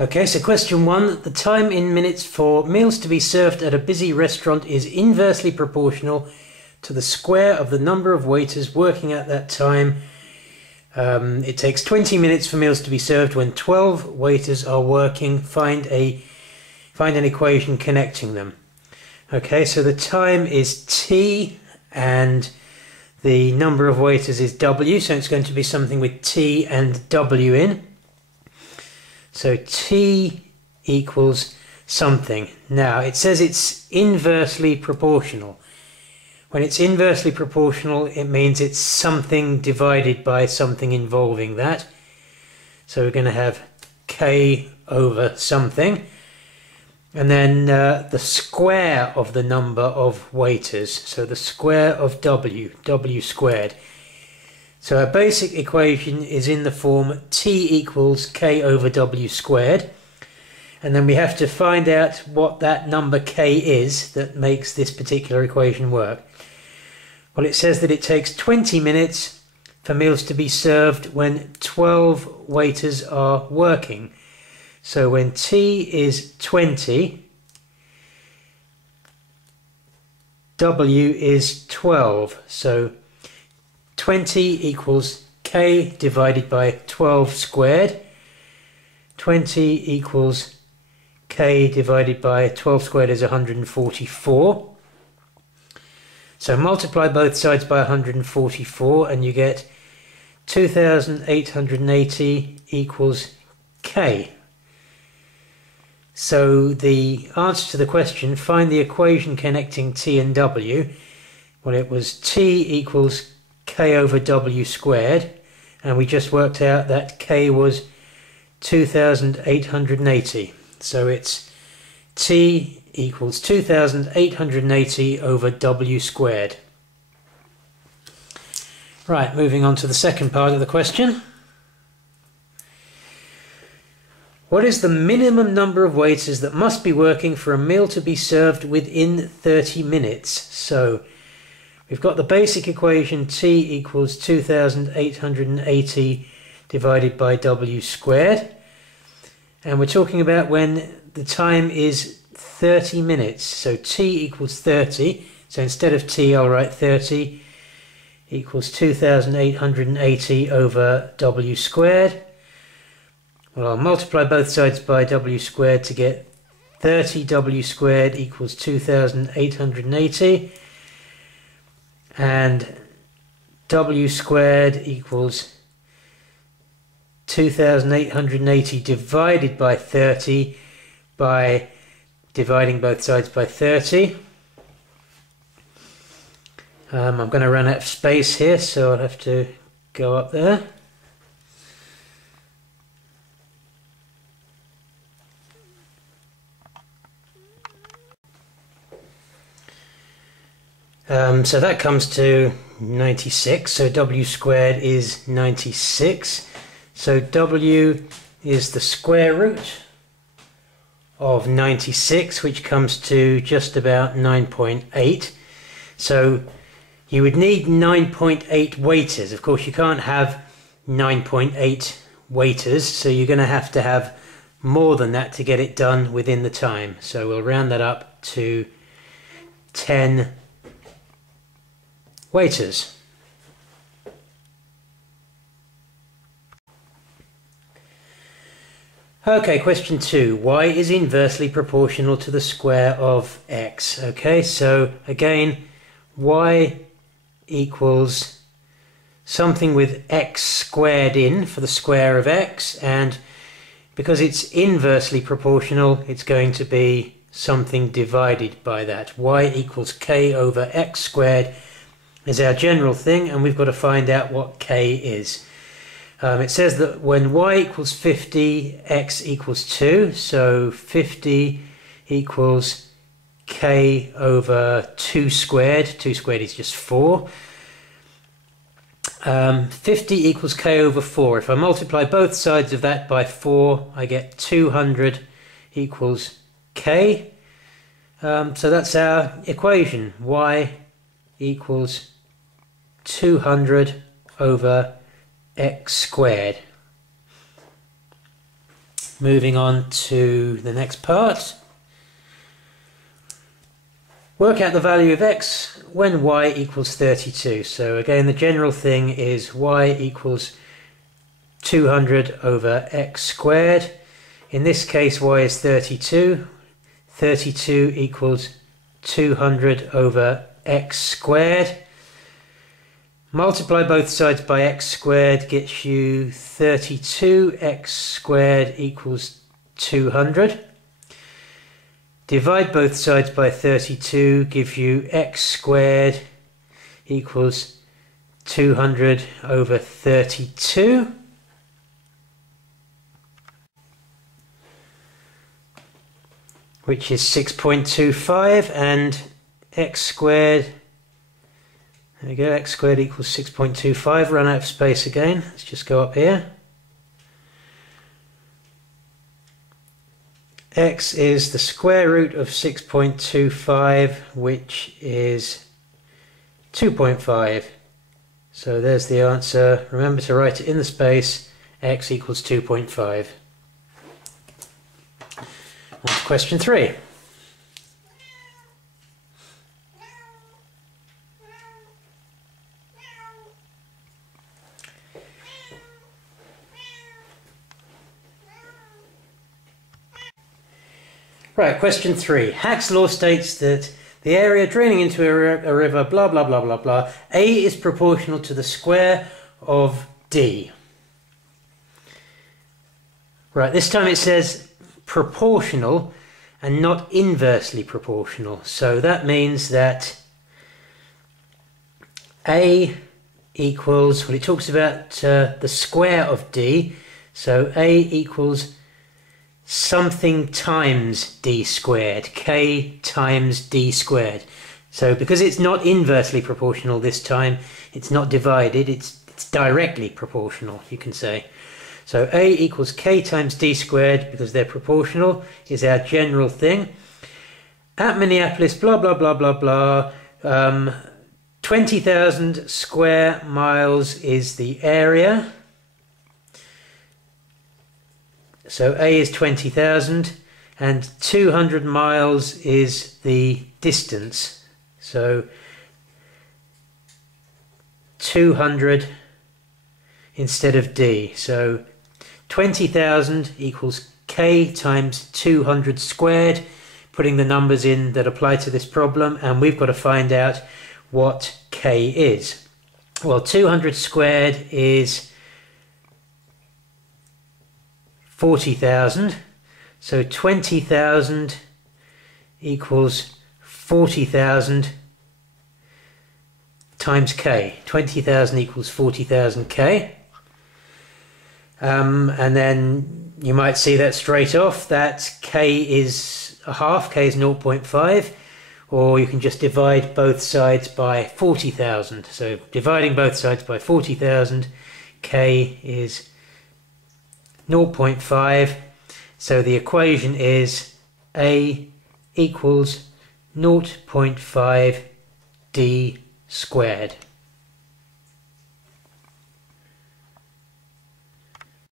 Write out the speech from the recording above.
Okay, so question 1. The time in minutes for meals to be served at a busy restaurant is inversely proportional to the square of the number of waiters working at that time. It takes 20 minutes for meals to be served when 12 waiters are working. Find an equation connecting them. Okay, so the time is T and the number of waiters is W, so it's going to be something with T and W in. So T equals something. Now it says it's inversely proportional. When it's inversely proportional, it means it's something divided by something involving that. So we're going to have K over something. And then the square of the number of waiters. So the square of W, W squared. So our basic equation is in the form T equals K over W squared. And then we have to find out what that number K is that makes this particular equation work. Well, it says that it takes 20 minutes for meals to be served when 12 waiters are working. So when T is 20, W is 12. So 20 equals K divided by 12 squared. 20 equals K divided by 12 squared is 144. So multiply both sides by 144 and you get 2,880 equals K. So the answer to the question, find the equation connecting T and W. Well, it was T equals K over W squared, and we just worked out that K was 2,880. So it's T equals 2,880 over W squared. Right, moving on to the second part of the question. What is the minimum number of waiters that must be working for a meal to be served within 30 minutes? So we've got the basic equation T equals 2,880 divided by W squared. And we're talking about when the time is 30 minutes. So T equals 30. So instead of T, I'll write 30 equals 2,880 over W squared. Well, I'll multiply both sides by W squared to get 30W squared equals 2,880. And W squared equals 2,880 divided by 30 by dividing both sides by 30. I'm going to run out of space here, so I'll have to go up there. So that comes to 96, so W squared is 96. So W is the square root of 96, which comes to just about 9.8. So you would need 9.8 waiters. Of course, you can't have 9.8 waiters, so you're going to have more than that to get it done within the time. So we'll round that up to 10 waiters. Okay, question 2. Y is inversely proportional to the square of x. Okay, so again, y equals something with x squared in for the square of x, and because it's inversely proportional, it's going to be something divided by that. Y equals k over x squared is our general thing, and we've got to find out what k is. It says that when y equals 50, x equals 2, so 50 equals k over 2 squared. 2 squared is just 4. 50 equals k over 4. If I multiply both sides of that by 4, I get 200 equals k. So that's our equation. Y equals 200 over x squared. Moving on to the next part. Work out the value of x when y equals 32. So again, the general thing is y equals 200 over x squared. In this case, y is 32. 32 equals 200 over x squared. Multiply both sides by x squared gets you 32x squared equals 200. Divide both sides by 32 gives you x squared equals 200 over 32. Which is 6.25, and x squared, there we go, x squared equals 6.25, run out of space again, let's just go up here. X is the square root of 6.25, which is 2.5. So there's the answer. Remember to write it in the space, x equals 2.5. On to question 3. Right, question 3. Hack's law states that the area draining into a river, blah, blah, blah, blah, blah, A is proportional to the square of D. Right, this time it says proportional and not inversely proportional. So that means that A equals, well, it talks about the square of D, so A equals something times d squared, k times d squared. So because it's not inversely proportional this time, it's not divided, it's directly proportional, you can say. So A equals k times d squared, because they're proportional, is our general thing. At Minneapolis, blah, blah, blah, blah, blah, 20,000 square miles is the area. So A is 20,000 and 200 miles is the distance. So 200 instead of D. So 20,000 equals K times 200 squared, putting the numbers in that apply to this problem, and we've got to find out what K is. Well, 200 squared is 40,000, so 20,000 equals 40,000 times k. 20,000 equals 40,000 k. And then you might see that straight off, that k is a half, k is 0.5, or you can just divide both sides by 40,000. So dividing both sides by 40,000, k is 0.5, so the equation is A equals 0.5 d squared.